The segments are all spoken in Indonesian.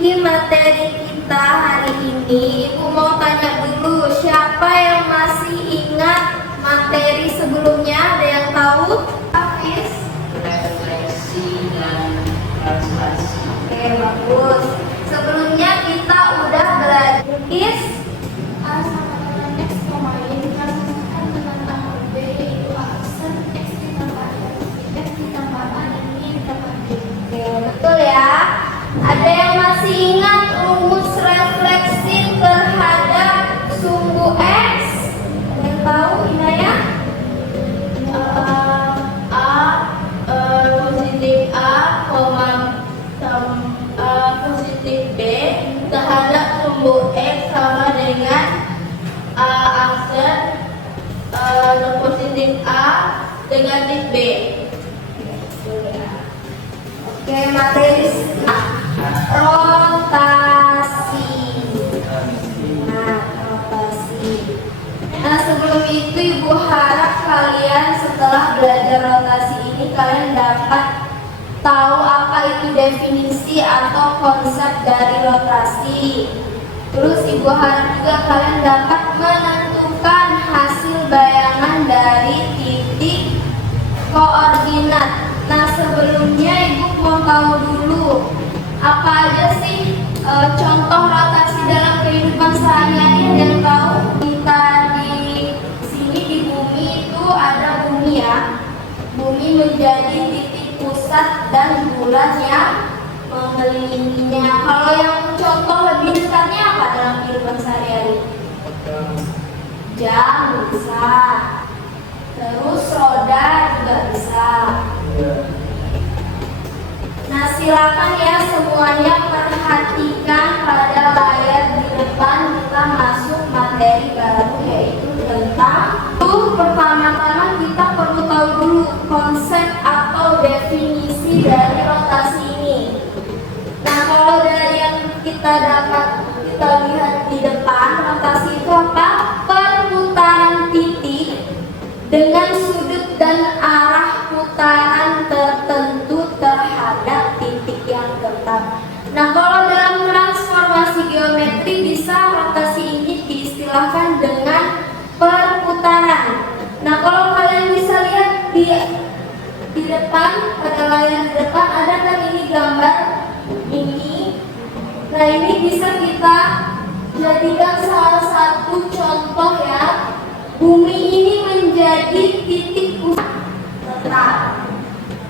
Masuki materi kita hari ini, Ibu mau tanya dulu, siapa yang masih ingat materi sebelumnya? Ada yang tahu? Hafiz? Refleksi dan translasi. Oke, bagus. Sebelumnya kita udah belajar is A sama dengan X Y dikalikan dengan tambah B yaitu aksen X ditambah X ditambah A dan Y ditambah B. Oke, betul ya. Ada yang masih ingat rumus refleksi terhadap sumbu X? Ada yang tahu, Inaya? Positif A, positif B terhadap sumbu X sama dengan aksen positif A dengan B. Oke, materi rotasi. Rotasi. Nah, sebelum itu Ibu harap kalian setelah belajar rotasi ini kalian dapat tahu apa itu definisi atau konsep dari rotasi. Terus Ibu harap juga kalian dapat menentukan hasil bayangan dari titik koordinat. Nah, sebelumnya Ibu mau tahu dulu apa aja sih contoh rotasi dalam kehidupan sehari-hari. Yang tahu kita di sini di bumi itu ada bumi ya. Bumi menjadi titik pusat dan bulan yang mengelilinginya. Kalau yang contoh lebih dekatnya apa dalam kehidupan sehari-hari? Jam bisa. Terus roda juga bisa. Nah, silakan ya semuanya perhatikan pada layar di depan, kita masuk materi baru yaitu tentang pertama-tama kita perlu tahu dulu konsep atau definisi dari rotasi ini. Nah, kalau dari yang kita lihat di depan, rotasi itu apa? Perputaran titik dengan sudut dan arah putaran tertentu terhadap titik yang tetap. Nah, kalau dalam transformasi geometri bisa rotasi ini diistilahkan dengan perputaran. Nah, kalau kalian bisa lihat di depan, pada layar di depan ada kan ini gambar ini. Nah, ini bisa kita jadikan salah satu contoh ya. Bumi ini menjadi titik pusat tetap.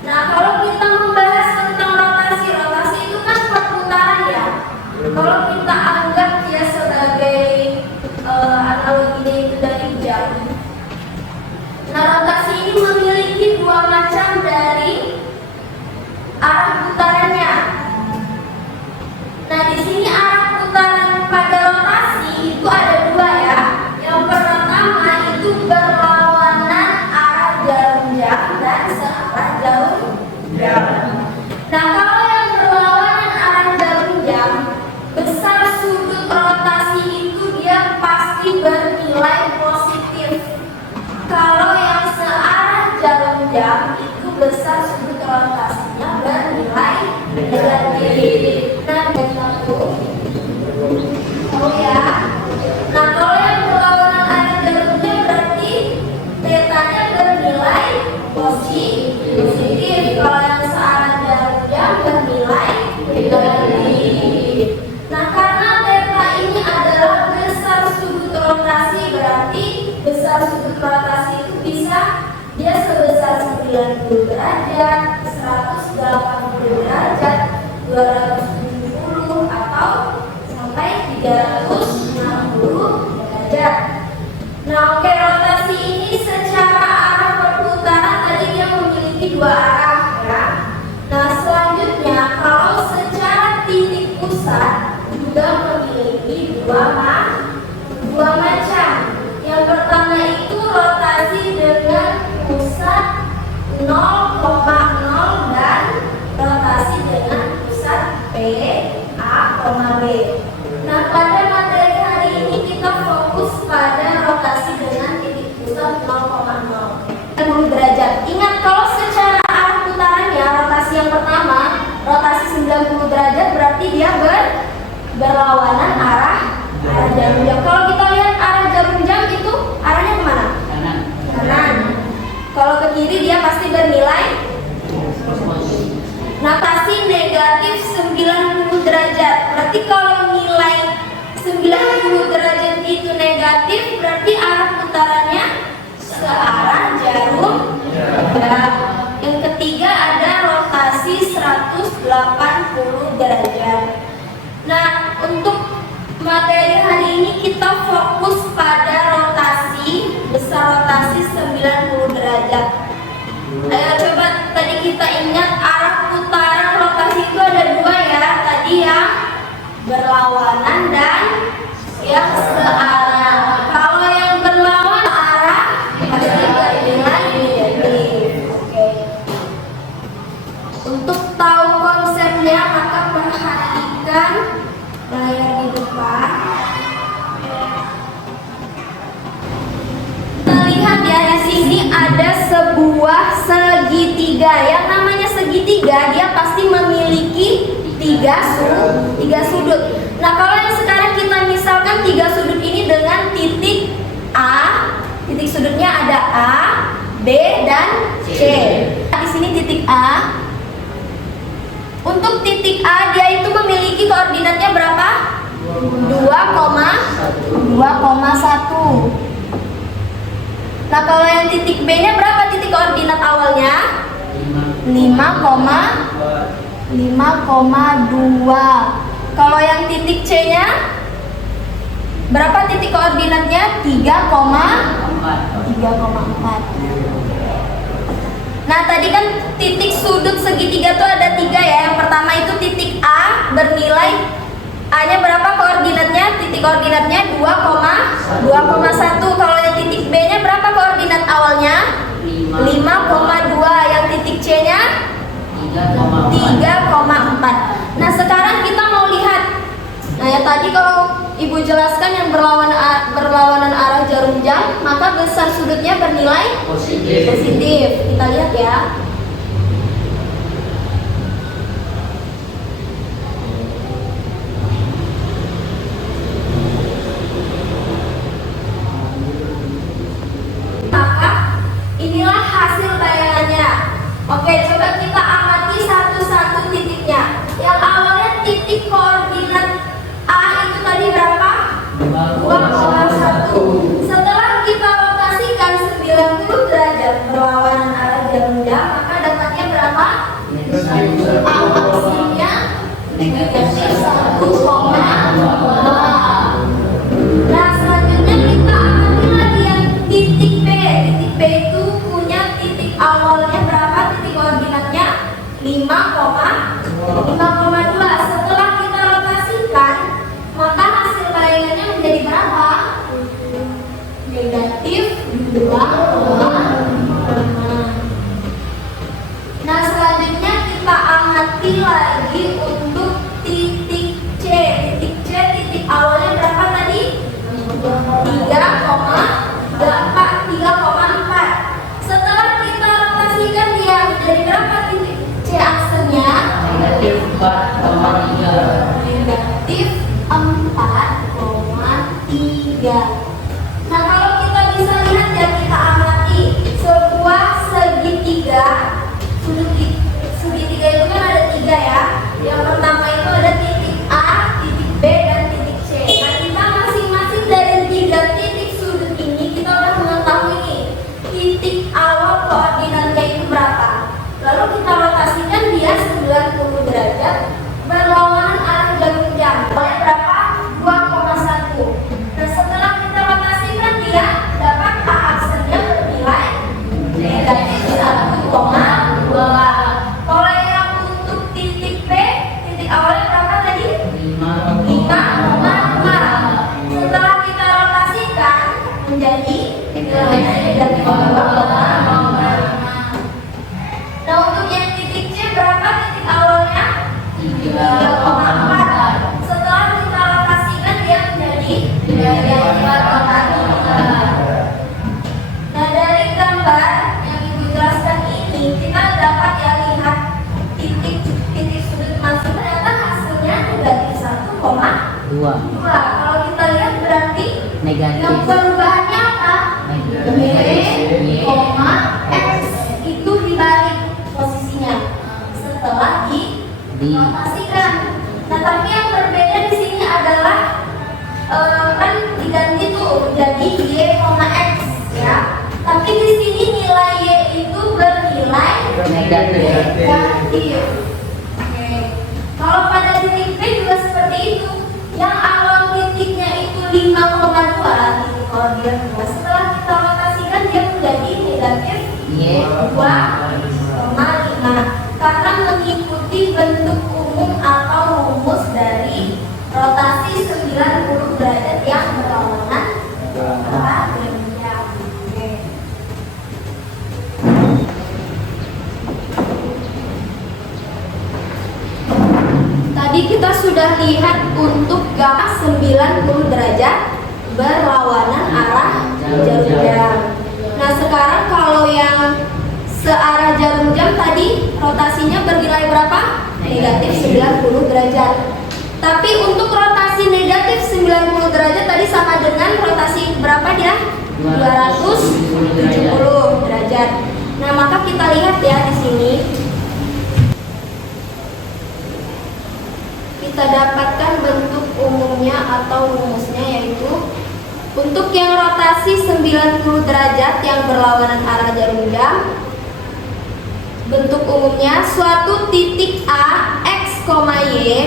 Nah, kalau kita membahas tentang rotasi itu kan perputaran ya. Kalau kita anggap dia sebagai analoginya itu dari jam. Nah, rotasi ini memiliki dua macam dari arah putarannya. Nah, di sini arah putaran pada rotasi itu ada dua ya. Yang pertama itu berlawanan arah jarum jam dan searah jarum jam. Nah, kalau yang berlawanan arah jarum jam, besar sudut rotasi itu dia pasti bernilai positif. Kalau yang searah jarum jam itu besar sudut rotasinya bernilai negatif. Nah, oh ya. Nah, kalau yang berlawanan arah jarum jam berarti tetanya bernilai positif. Kalau yang searah jarum jam bernilai negatif. Nah, karena teta ini adalah besar sudut rotasi, berarti besar sudut rotasi itu bisa dia sebesar 90 derajat, 180 derajat, 270 atau sampai 360 derajat. Nah, oke, rotasi ini secara arah perputaran tadi dia memiliki dua arah ya. Nah, selanjutnya kalau secara titik pusat juga memiliki dua macam. Yang pertama itu rotasi dengan pusat 0,0 dan rotasi dengan pusat P, A, B. Nah, pada materi hari ini kita fokus pada rotasi dengan titik pusat 0,0 derajat. Ingat, kalau secara arah putaran searah jarum jam. Yang ketiga ada rotasi 180 derajat. Nah, untuk materi hari ini kita fokus pada rotasi, besar rotasi 90 derajat. Ayo coba tadi kita ingat arah putaran rotasi itu ada dua ya. Tadi yang berlawanan dan yang searah. Kalau yang berlawanan arah pasti bernilai negatif. Oke. Untuk tahu konsepnya maka perhatikan layar di depan. Kita lihat ya, di sini ada sebuah segitiga. Yang namanya segitiga dia pasti memiliki tiga sudut. Nah, kalau yang sekarang kita misalkan tiga sudut ini dengan titik A, titik sudutnya ada A, B, dan C. Di sini titik A. Untuk titik A dia itu memiliki koordinatnya berapa? 2,1. Nah, kalau yang titik B-nya berapa titik koordinat awalnya? 5,2. Kalau yang titik C-nya berapa titik koordinatnya? 3,4. Nah, tadi kan titik sudut segitiga tuh ada 3 ya. Yang pertama itu titik A bernilai A-nya berapa koordinatnya? Titik koordinatnya 2,1. Kalau yang titik B-nya berapa koordinat awalnya? 5,2. Yang titik C-nya 3,4. Nah, sekarang kita mau lihat. Nah, ya tadi kalau Ibu jelaskan yang berlawanan arah jarum jam, maka besar sudutnya bernilai positif. Kita lihat ya. Maka inilah hasil bayangannya. Oke, coba kita amati satu-satu titiknya. Yang awalnya titik koordinat A itu tadi berapa? 2,1. Setelah kita rotasikan 90 derajat berlawanan arah jarum jam, maka dapatnya berapa? A aksinya negatif 1,2. Nah, selanjutnya kita amati lagi yang titik B. Titik B itu punya titik awalnya berapa? Titik koordinatnya 5,2. Setelah kita rotasikan, maka hasil bayangannya menjadi berapa? Negatif 2,5. Nah, selanjutnya kita amati lagi untuk titik C. Titik C titik awalnya berapa tadi? 3,4. Setelah kita rotasikan dia menjadi berapa titik C aksenya? Negatif 4,3. Negatif 4,3. Nah, kalau kita bisa lihat ya, kita amati sebuah segitiga. Segitiga itu kan ada 3 ya. Yang pertama itu ada titik A, titik B, dan titik C. Nah, kita masing-masing dari 3 titik sudut ini kita udah mengetahui nih titik awal koordinatnya itu berapa. Lalu kita rotasikan dia 90 derajat berlawanan arah jarum jam. Oleh berapa? 2,1. Nah, setelah kita rotasikan dia dapat A aksennya bernilai negatif 1,2. Kalau yang untuk titik B, titik awalnya berapa tadi? 5,5. Setelah kita rotasikan menjadi negatif 2,5. Nah, untuk yang titik C berapa titik awalnya? 3,4. Setelah kita rotasikan dia menjadi negatif 4,3. Nah, dari gambar yang Ibu jelaskan ini kita dapat ya lihat titik sudut masing ternyata hasilnya negatif 1,2. Kalau kita lihat berarti Negatif. yang perubahannya apa? Negatif. X itu dibalik posisinya setelah dirotasikan. Nah, tapi yang berbeda di sini adalah kan diganti tuh jadi Y, X ya. Tapi di negatif. Oke. Kalau pada titik B juga seperti itu. Yang awal titiknya itu 5,2 titik koordinat 2. Setelah kita rotasikan dia menjadi negatif 2,5 karena mengikuti bentuk umum atau rumus dari rotasi 90 derajat yang berlawanan arah jam. Oke. Tadi kita sudah lihat untuk gamma 90 derajat berlawanan arah jarum jam. Nah, sekarang kalau yang searah jarum jam tadi rotasinya bernilai berapa? Negatif 90 derajat. Tapi untuk rotasi negatif 90 derajat tadi sama dengan rotasi berapa dia? 270 derajat. Nah, maka kita lihat ya di sini. Kita dapatkan bentuk umumnya atau rumusnya, yaitu untuk yang rotasi 90 derajat yang berlawanan arah jarum jam, bentuk umumnya suatu titik A X, Y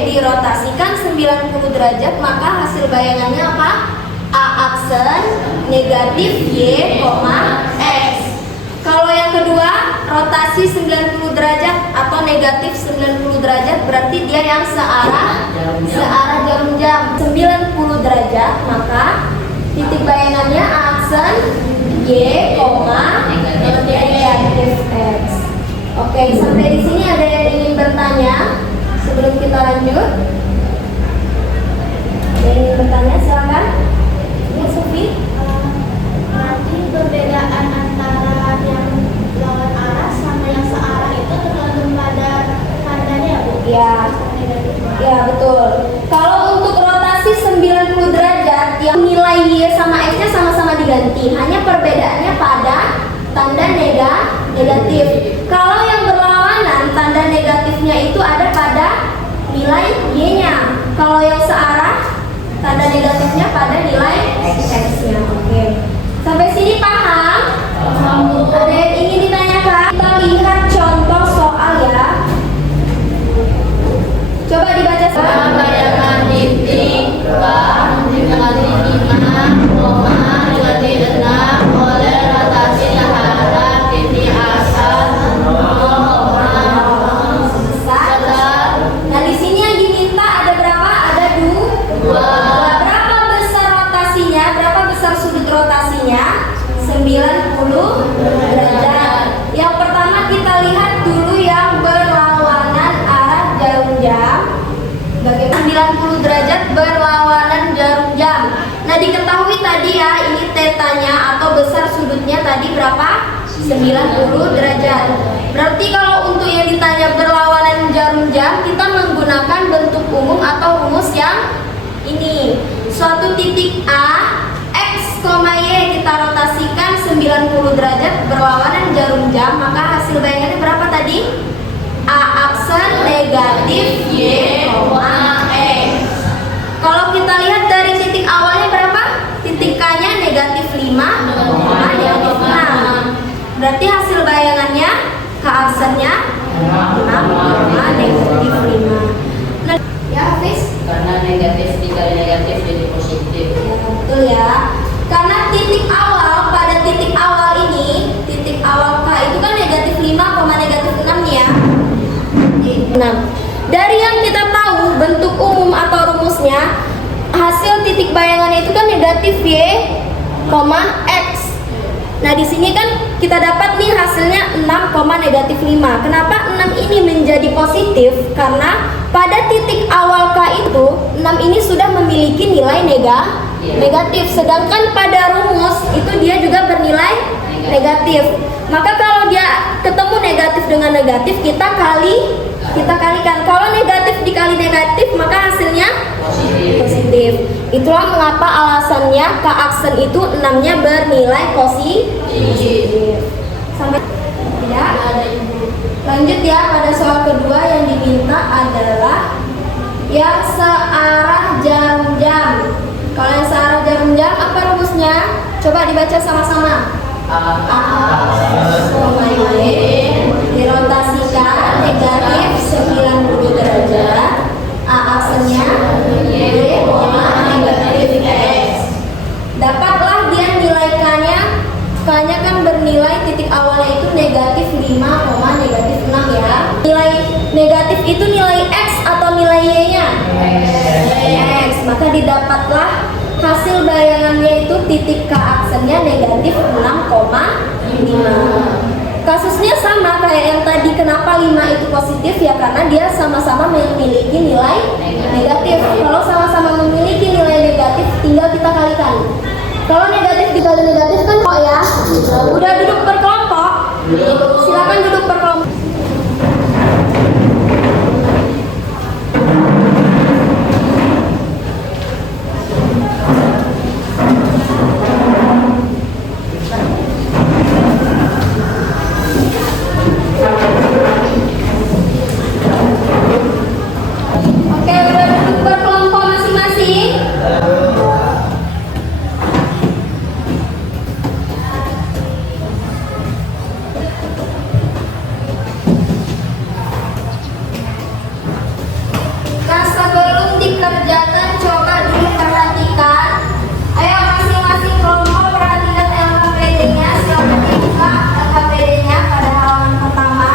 dirotasikan 90 derajat, maka hasil bayangannya apa? A aksen negatif Y, X. Kalau yang kedua rotasi 90 derajat atau negatif 90 derajat, berarti dia yang searah jarum jam 90 derajat, maka titik bayangannya aksen Y, negatif X. Oke, sampai di sini ada yang ingin bertanya sebelum kita lanjut? Ada yang ingin bertanya, silakan. Ya, Sofi. Nanti perbedaan antara yang lawan arah sama yang searah itu tergantung pada tandanya ya, Bu? Ya, betul. Kalau untuk rotasi 90 derajat yang nilai Y sama X-nya sama-sama diganti, hanya perbedaannya pada tanda negatif. Kalau yang berlawanan, tanda negatifnya itu ada pada nilai Y-nya. Kalau yang searah, tanda negatifnya pada nilai X-nya. Oke. Sampai sini paham? Ada yang ingin ditanyakan? Kita lihat contoh soal ya. Coba dibaca semua. Bayangan titik B negatif 5,6 oleh rotasi terhadap titik asal 0,0 besar. Nah, di sini yang diminta ada berapa? Ada dua. Berapa besar rotasinya? Berapa besar sudut rotasinya? 90 derajat. Yang pertama kita lihat dulu yang berlawanan arah jarum jam. Bagaimana 90 derajat berlawanan jarum jam? Nah, diketahui tadi ya, ini tetanya atau besar sudutnya tadi berapa? 90 derajat. Berarti kalau untuk yang ditanya berlawanan jarum jam, kita menggunakan bentuk umum atau rumus yang ini. Suatu titik A X, Y kita rotasikan 90 derajat berlawanan jarum jam, maka hasil bayangannya berapa tadi? A aksen negatif Y, X. Kalau kita lihat dari titik awalnya berapa? Titik K-nya negatif 5, negatif 6. Berarti hasil bayangannya K aksennya 6, negatif 5. Nah, ya Hafiz? karena negatif dikali negatif jadi positif. Ya, betul ya. Karena titik awal pada titik awal ini, titik awal K itu kan negatif 5, negatif 6 nih ya. 6. Dari yang kita tahu bentuk umum atau rumusnya, hasil titik bayangannya itu kan negatif Y, X. Nah, di sini kan kita dapat nih hasilnya 6, negatif 5. Kenapa 6 ini menjadi positif? Karena pada titik awal K itu 6 ini sudah memiliki nilai negatif. Sedangkan pada rumus itu dia juga bernilai negatif. Maka kalau dia ketemu negatif dengan negatif, kita kalikan. Kalau negatif dikali negatif, maka hasilnya positif. Itulah mengapa alasannya K aksen itu 6-nya bernilai positif. Sampai ya. Lanjut ya, pada soal kedua yang diminta adalah yang searah jarum jam. Kalau yang searah jarum jam apa rumusnya? Coba dibaca sama-sama. A, dirotasikan negatif 90 derajat. A aksennya Y, negatif X. Dapatlah dia nilaikannya. K-nya kan bernilai titik awalnya itu negatif 5, negatif 6 ya. Nilai negatif itu nilai X atau nilai Y-nya? X. Maka didapatlah hasil bayangannya itu titik K aksennya negatif 6,5. Kasusnya sama kayak yang tadi. Kenapa 5 itu positif ya? Karena dia sama-sama memiliki nilai negatif. Kalau sama-sama memiliki nilai negatif, tinggal kita kalikan. Kalau negatif dikali negatif kan kok ya? Udah duduk berkelompok? Silakan duduk berkelompok. Oke, udah duduk berkelompok masing-masing? Nah, sebelum dikerjakan coba dulu perhatikan. Ayo masing-masing kelompok perhatikan LKPD-nya. Silakan dibuka LKPD-nya pada halaman pertama.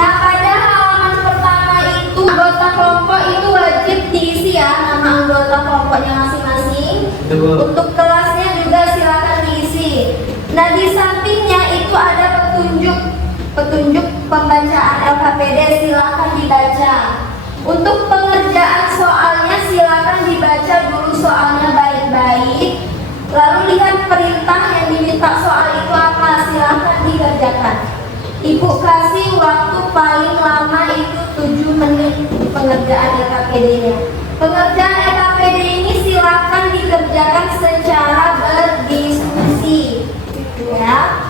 Nah, pada halaman pertama itu anggota kelompok itu wajib diisi ya, nama anggota kelompoknya masing-masing. Untuk kelasnya juga silakan diisi. Nah, di sampingnya itu ada petunjuk pembacaan LKPD, silakan dibaca. Untuk pengerjaan soalnya silakan dibaca dulu soalnya baik-baik. Lalu lihat perintah yang diminta soal itu apa, silakan dikerjakan. Ibu kasih waktu paling lama itu 7 menit pengerjaan LKPD-nya. Pengerjaan LKPD ini silakan dikerjakan secara berdiskusi. Ya.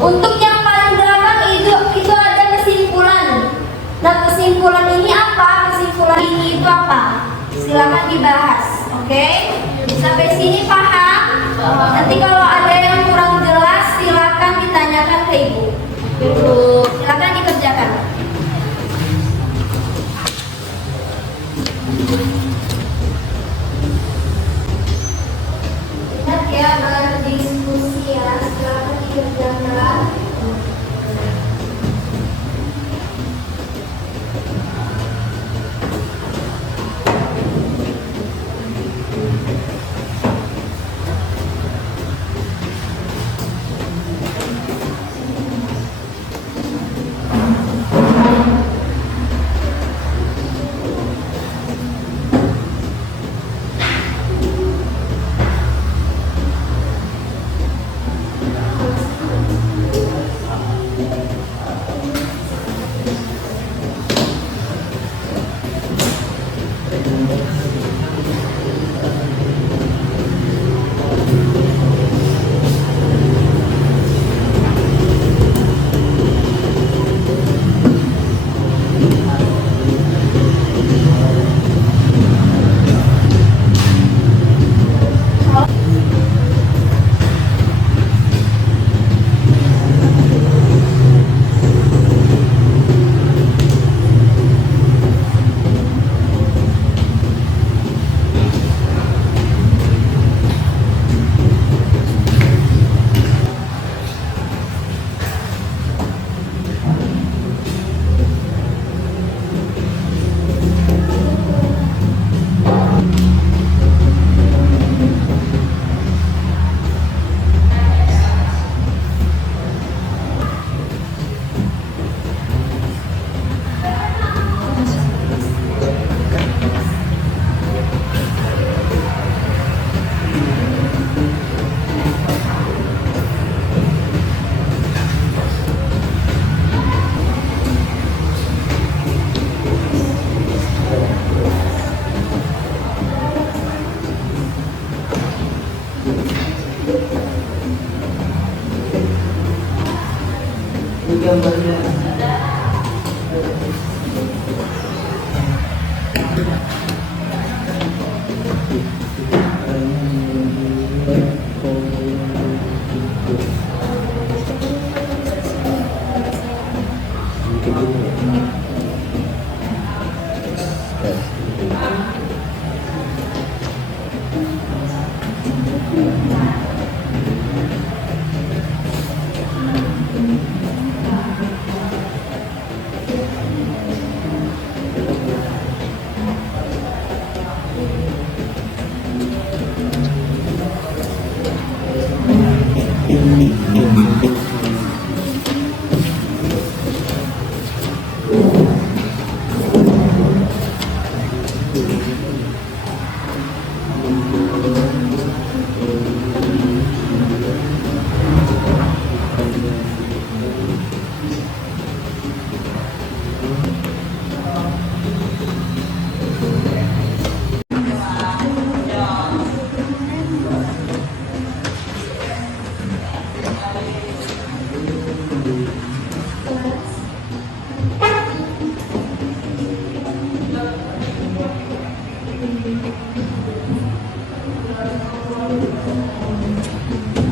Untuk yang paling belakang itu ada kesimpulan. Nah, kesimpulan ini apa? Kesimpulan ini itu apa? Silakan dibahas. Oke? Sampai sini paham? Nanti kalau ada yang kurang jelas silakan ditanyakan ke ibu. Silakan dikerjakan. Ingat ya, berdiskusi ya. Silakan dikerjakan.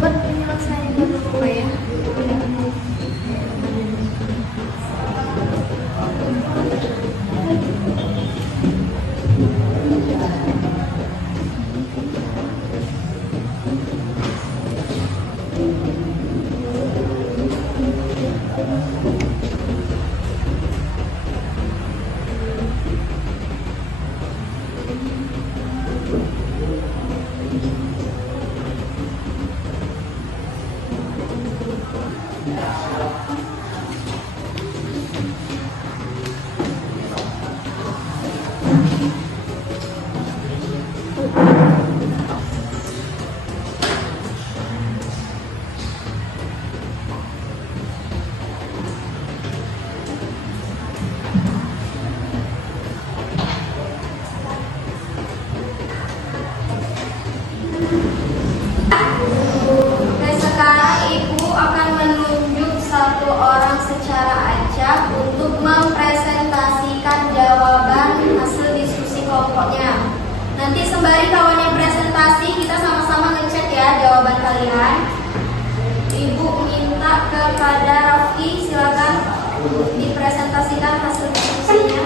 Buat penyelesaian dulu ya. Dan sekarang Ibu akan menunjuk satu orang secara acak untuk mempresentasikan jawaban hasil diskusi kelompoknya. Nanti sembari kawannya presentasi, kita sama-sama ngecek ya jawaban kalian. Ibu minta kepada Raffi, silakan dipresentasikan hasil diskusinya.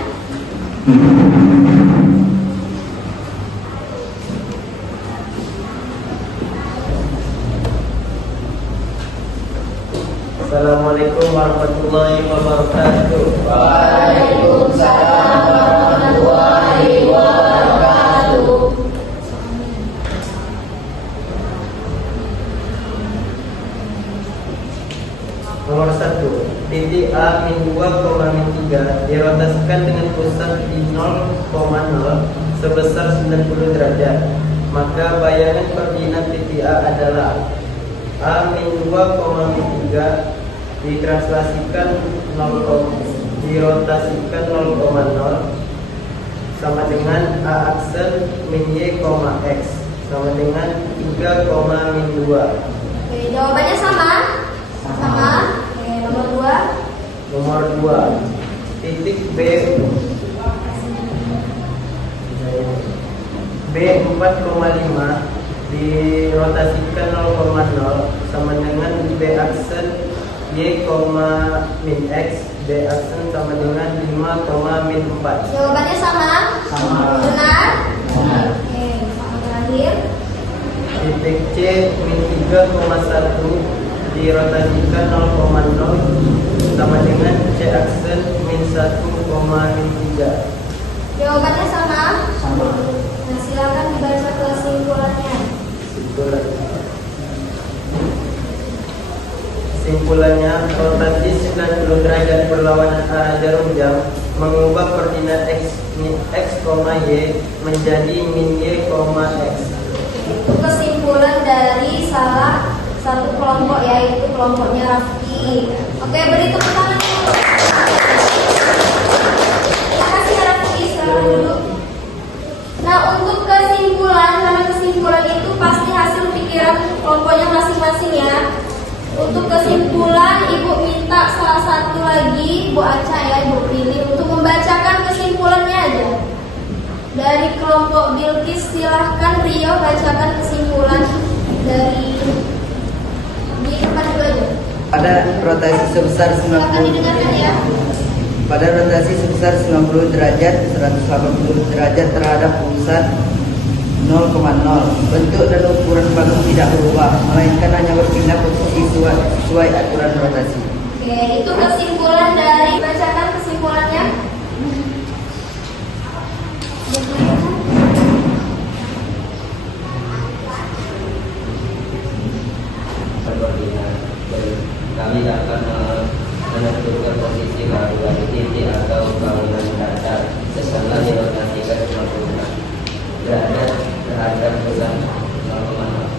Assalamualaikum warahmatullahi wabarakatuh. Waalaikumsalam warahmatullahi wabarakatuh. Nomor 1, titik A min 2, min 3 dirotasikan dengan pusat di 0,0 sebesar 90 derajat. Maka bayangan koordinat titik A adalah A min 2, min 3 ditranslasikan 0, dirotasikan 0,0 sama dengan A aksen min Y, X sama dengan 3, min 2. Oke, jawabannya sama? Sama. Oke, nomor 2. Nomor 2, titik B 4,5 dirotasikan 0,0 sama dengan B aksen Y, min X, B aksen sama dengan 5, min 4. Jawabannya sama? Sama. Benar? Benar. Oke, sama terakhir. Titik C min 3,1 dirotasikan 0,0 sama dengan C aksen min 1, min 3. Jawabannya sama? Sama. Nah, silakan dibaca kesimpulannya. Kesimpulannya, rotasi 90 derajat berlawanan arah jarum jam mengubah koordinat X, Y menjadi min Y, X. Itu kesimpulan dari salah satu kelompok, yaitu kelompoknya Raffi. Oke, beri tepuk tangan dulu. Terima kasih Raffi, silakan duduk. Nah, untuk kesimpulan, karena kesimpulan itu pasti hasil pikiran kelompoknya masing-masing ya. Untuk kesimpulan, Ibu minta salah satu lagi, Bu Aca ya, Ibu pilih untuk membacakan kesimpulannya aja. Dari kelompok Bilkis, silahkan Rio bacakan kesimpulan dari di depan dulu aja. Pada rotasi sebesar Silakan 90 didengarkan ya. pada rotasi sebesar 90 derajat 180 derajat terhadap pusat 0,0. Bentuk dan ukuran balon tidak berubah, melainkan hanya berpindah posisi sesuai aturan rotasi. Oke, itu kesimpulan dari, bacakan kesimpulannya. Kami dapat menentukan posisi baru dari titik atau bangunan datar setelah dirotasikan 90 derajat terhadap pusat 0,0.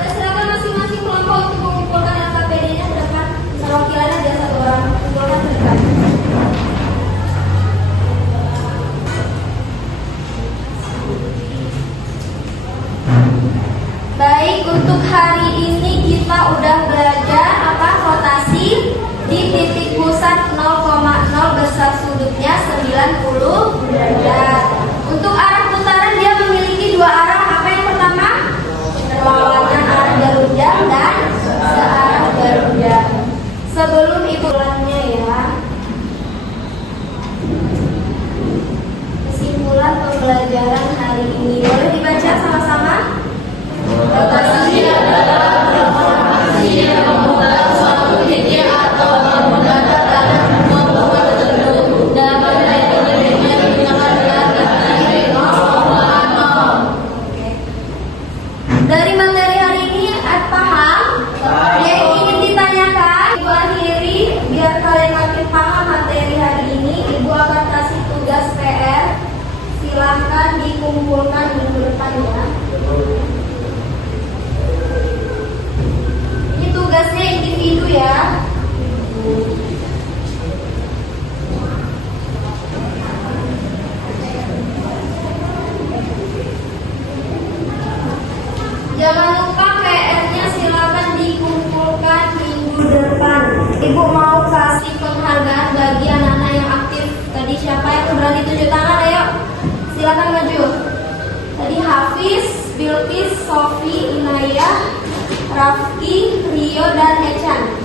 Dan silakan masing-masing kelompok untuk mengumpulkan LKPD-nya ke depan. Perwakilannya biar satu orang kumpulkan ke depan. Baik, untuk hari ini kita udah belajar apa rotasi di titik pusat 0,0 besar sudutnya 90 derajat. Untuk arah putaran dia memiliki dua arah. Apa yang pertama? Berlawanan arah jarum jam dan searah jarum jam. Sebelum ibu ulannya ya. Kesimpulan pembelajaran hari ini boleh dibaca sama-sama? Rotasi adalah transformasi yang membuat suatu titik atau bangunan datar membuat tertentu dapat diberikan dengan titik 0,0. Dari materi hari ini paham? Yang ingin ditanyakan Ibu akhiri biar kalian makin paham materi hari ini. Ibu akan kasih tugas PR. Silahkan dikumpulkan minggu depan ya. Tugasnya individu ya. Jangan lupa PR-nya silakan dikumpulkan minggu depan. Ibu mau kasih penghargaan bagi anak-anak yang aktif. Tadi siapa yang berani tunjuk tangan? Ayo, silakan maju. Tadi Hafiz, Bilqis, Sofi, Inayah, Rafki, Rio, dan Echan.